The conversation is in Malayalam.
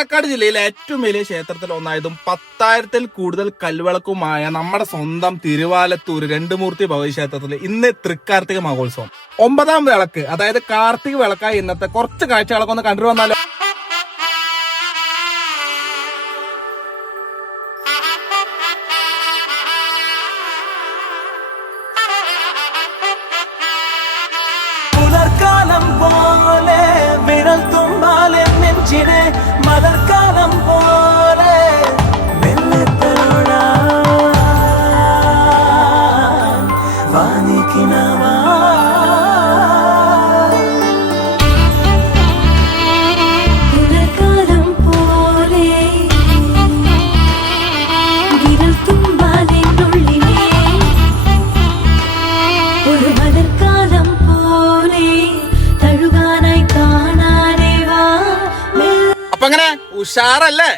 പാലക്കാട് ജില്ലയിലെ ഏറ്റവും വലിയ ക്ഷേത്രത്തിൽ ഒന്നായതും പത്തായിരത്തിൽ കൂടുതൽ കൽവിളക്കുമായ നമ്മുടെ സ്വന്തം തിരുവാലത്തൂർ രണ്ടുമൂർത്തി ഭഗവതി ക്ഷേത്രത്തിൽ ഇന്ന് തൃക്കാർത്തിക മഹോത്സവം. ഒമ്പതാം വിളക്ക് അതായത് കാർത്തിക വിളക്കായി ഇന്നത്തെ കുറച്ച് കാഴ്ചകളൊക്കെ ഒന്ന് കണ്ടു വന്നാലോ நெஞ்சினே மதற்காலம் போல வெள்ளத்தரோடா வாணிக்கினவா ഉഷാറല്ലേ?